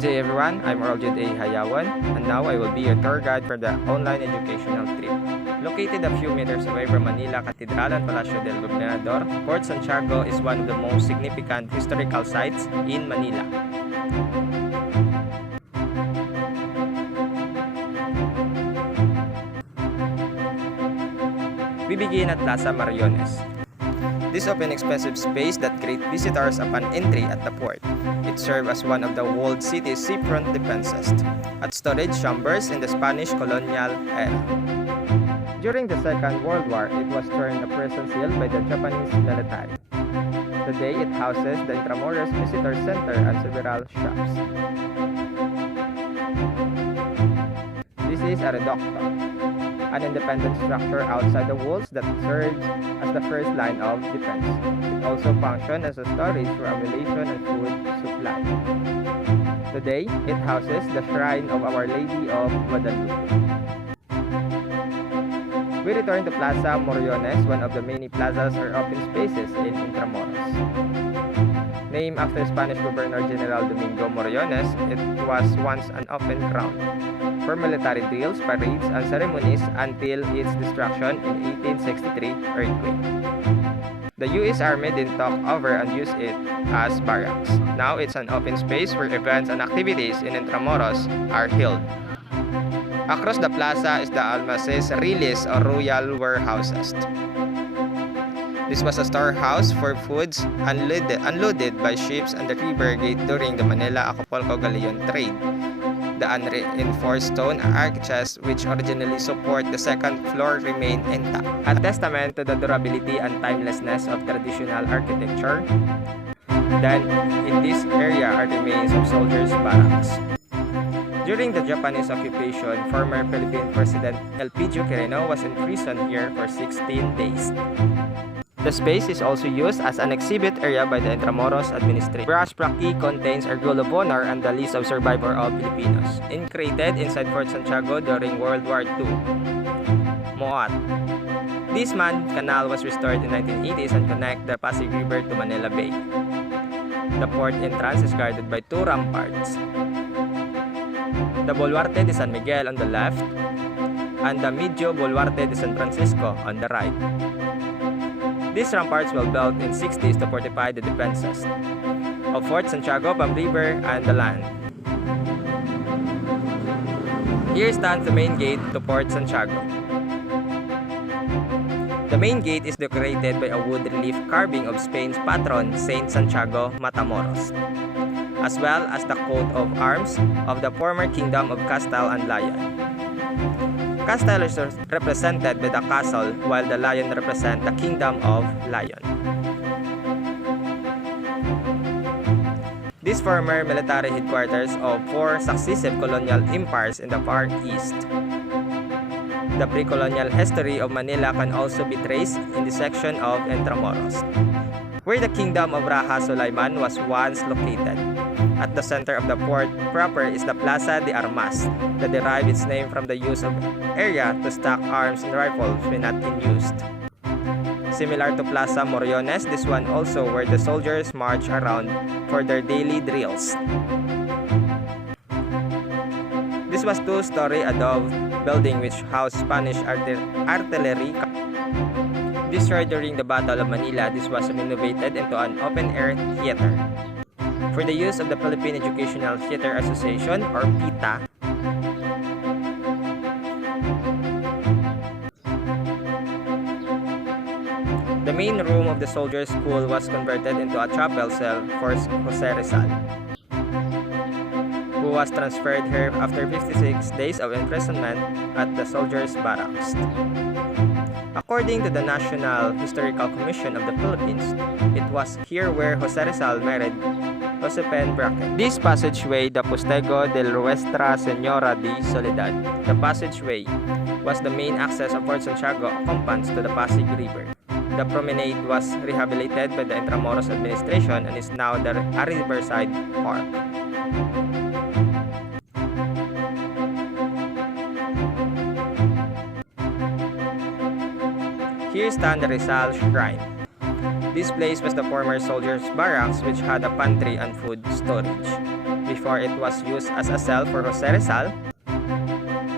Good day everyone, I'm Orljud A. Hayawan, and now I will be your tour guide for the online educational trip. Located a few meters away from Manila Cathedral and Palacio del Gobernador, Fort Santiago is one of the most significant historical sites in Manila. We begin at Plaza Mariones. This open expensive space that greets visitors upon entry at the port. It served as one of the walled city's seafront defenses at storage chambers in the Spanish colonial era. During the Second World War, it was turned a prison cell by the Japanese military. Today, it houses the Intramuros Visitor Center and several shops. This is a reducto, an independent structure outside the walls that serves as the first line of defense. It also functions as a storage for ammunition and food supply. Today, it houses the Shrine of Our Lady of Guadalupe. We return to Plaza Moriones, one of the many plazas or open spaces in Intramuros. Named after Spanish Governor General Domingo Moriones, it was once an open ground for military drills, parades, and ceremonies until its destruction in 1863 earthquake. The U.S. Army didn't talk over and used it as barracks. Now it's an open space where events and activities in Intramuros are held. Across the plaza is the Almacenes Riles or Royal Warehouses. This was a storehouse for foods unloaded by ships on the river gate during the Manila-Acapulco galleon trade. The unreinforced stone arches which originally support the second floor remain intact, a testament to the durability and timelessness of traditional architecture. Then, in this area are the remains of soldiers' barracks. During the Japanese occupation, former Philippine President Elpidio Quirino was imprisoned here for 16 days. The space is also used as an exhibit area by the Intramuros administration. Brass plaque contains our Rule of Honor and the list of survivors of Filipinos, created inside Fort Santiago during World War II. Moat. This man canal was restored in 1980s and connect the Pasig River to Manila Bay. The port entrance is guarded by two ramparts. The Boluarte de San Miguel on the left and the Medio Boluarte de San Francisco on the right. These ramparts were built in 60s to fortify the defenses of Fort Santiago from river and the land. Here stands the main gate to Fort Santiago. The main gate is decorated by a wood relief carving of Spain's patron, Saint Santiago Matamoros, as well as the coat of arms of the former Kingdom of Castile and Lion. Castile is represented by the castle, while the lion represents the Kingdom of Lion. These former military headquarters of four successive colonial empires in the Far East. The pre-colonial history of Manila can also be traced in the section of Intramuros, where the Kingdom of Raja Sulaiman was once located. At the center of the port proper is the Plaza de Armas, that derived its name from the use of area to stock arms and rifles when not in use. Similar to Plaza Moriones, this one also where the soldiers march around for their daily drills. This was two-story adobe building which housed Spanish artillery. Destroyed during the Battle of Manila, this was renovated into an open-air theater. For the use of the Philippine Educational Theater Association or PITA. The main room of the soldiers' school was converted into a chapel cell for Jose Rizal, who was transferred here after 56 days of imprisonment at the soldiers' barracks. According to the National Historical Commission of the Philippines, it was here where Jose Rizal married Josephine Bracken. This passageway, the Postego de Nuestra Señora de Soledad. The passageway was the main access of Fort Santiago accompanies to the Pasig River. The promenade was rehabilitated by the Intramuros administration and is now a riverside park. Here stands the Rizal Shrine. This place was the former soldiers' barracks which had a pantry and food storage. before it was used as a cell for Jose Rizal.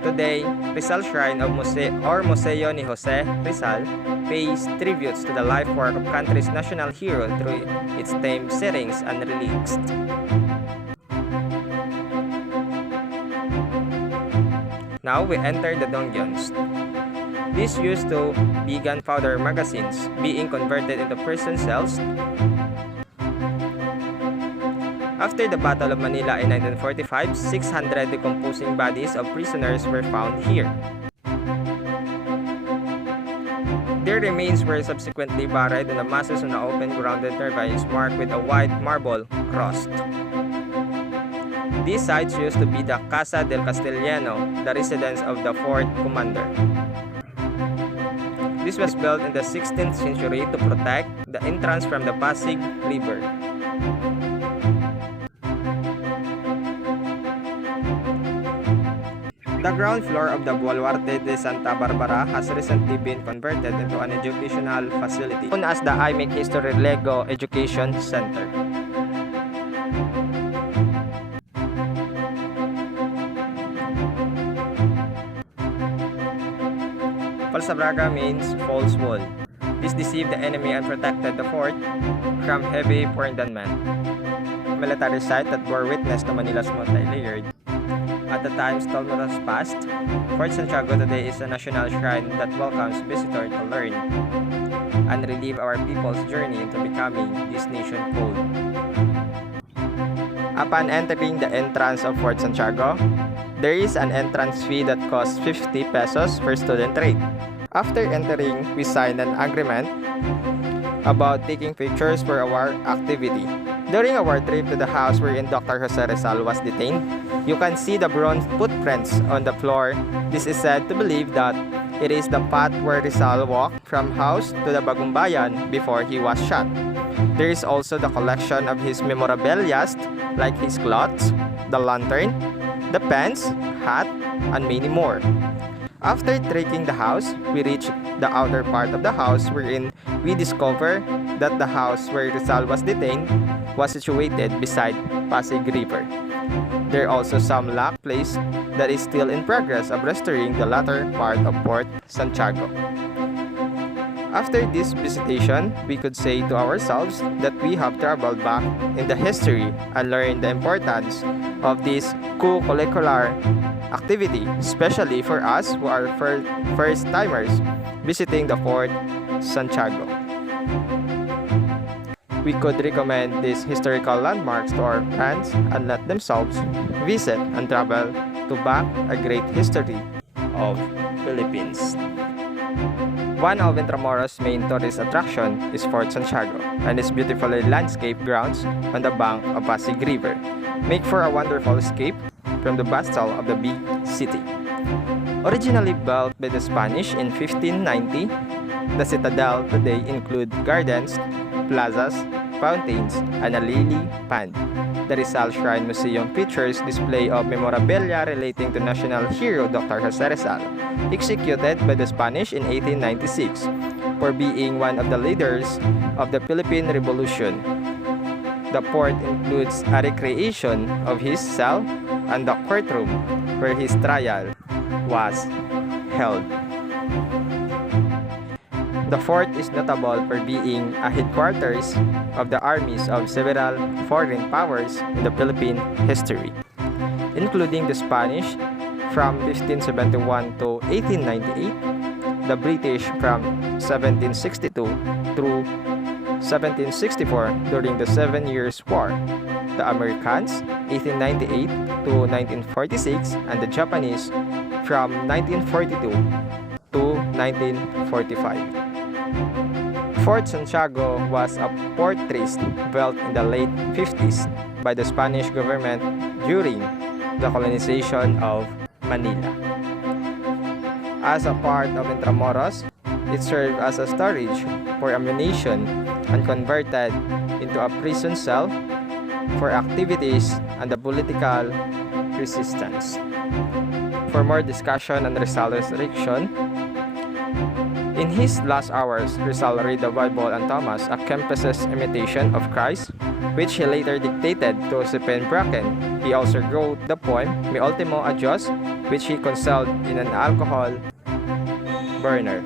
Today, Rizal Shrine of Museo ni Jose Rizal pays tributes to the life work of country's national hero through its themed settings and relics. Now we enter the dongyons. These used to be gunpowder magazines being converted into prison cells. After the Battle of Manila in 1945, 600 decomposing bodies of prisoners were found here. Their remains were subsequently buried in the masses on the open grounded turbines marked with a white marble cross. These sites used to be the Casa del Castellano, the residence of the fort commander. This was built in the 16th century to protect the entrance from the Pasig River. The ground floor of the Baluarte de Santa Barbara has recently been converted into an educational facility known as the IMEC History Lego Education Center. Falsabraga means false wall. This deceived the enemy and protected the fort from heavy bombardment. A military site that bore witness to Manila's multi-layered. At the time Stolmos passed, Fort Santiago today is a national shrine that welcomes visitors to learn and relive our people's journey into becoming this nation whole. Upon entering the entrance of Fort Santiago, there is an entrance fee that costs 50 pesos per student rate. After entering, we signed an agreement about taking pictures for our activity. During our trip to the house wherein Dr. Jose Rizal was detained, you can see the bronze footprints on the floor. This is said to believe that it is the path where Rizal walked from house to the Bagumbayan before he was shot. There is also the collection of his memorabilia like his clothes, the lantern, the pants, hat, and many more. After trekking the house, we reached the outer part of the house wherein we discover that the house where Rizal was detained was situated beside Pasig River. There are also some lock place that is still in progress of restoring the latter part of Fort Santiago. After this visitation, we could say to ourselves that we have traveled back in the history and learned the importance of this co-curricular activity, especially for us who are first-timers visiting the Fort Santiago. We could recommend these historical landmarks to our friends and let themselves visit and travel to back a great history of Philippines. One of Intramuros' main tourist attraction is Fort Santiago and its beautiful landscape grounds on the bank of Pasig River make for a wonderful escape from the bustle of the big city. Originally built by the Spanish in 1590, the citadel today includes gardens, plazas, fountains, and a lily pond. The Rizal Shrine Museum features display of memorabilia relating to national hero Dr. Jose Rizal, executed by the Spanish in 1896 for being one of the leaders of the Philippine Revolution. The fort includes a recreation of his cell and the courtroom where his trial was held. The fort is notable for being a headquarters of the armies of several foreign powers in the Philippine history, including the Spanish from 1571 to 1898, the British from 1762 through 1764 during the 7 Years' War, the Americans 1898 to 1946, and the Japanese from 1942 to 1945. Fort Santiago was a fortress built in the late 50s by the Spanish government during the colonization of Manila. As a part of Intramuros, it served as a storage for ammunition and converted into a prison cell for activities and the political resistance. For more discussion on Rizal resurrection, In his last hours, Rizal read the Bible and Thomas a Kempis's imitation of Christ, which he later dictated to Josephine Bracken. He also wrote the poem Mi Ultimo Adios, which he concealed in an alcohol burner.